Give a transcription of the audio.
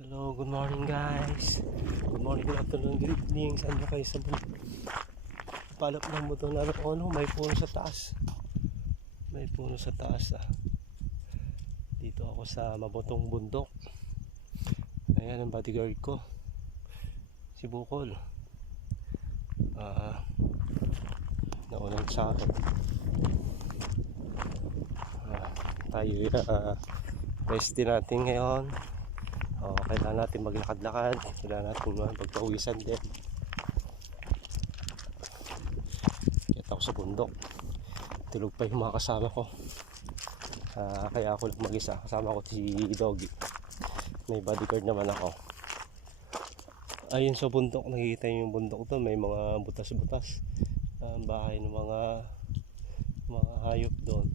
Hello, good morning guys. Good morning, good afternoon, good evening. Saan na kayo sa palap ng buto na ano? May puno sa taas. May puno sa taas Dito ako sa mabutong bundok. Ayan ang bodyguard ko, si Bukol. Naunang sa akin. Tayo rest din natin ngayon. Kailangan natin maglakad-lakad, kailangan natin magpawisan din. Kita ako sa bundok, tulog pa yung mga kasama ko. Kaya ako lang mag-isa, kasama ko si Doggy, may bodyguard naman ako. Ayun sa bundok, nakikita nyo yung bundok to, may mga butas-butas, bahay ng mga hayop doon.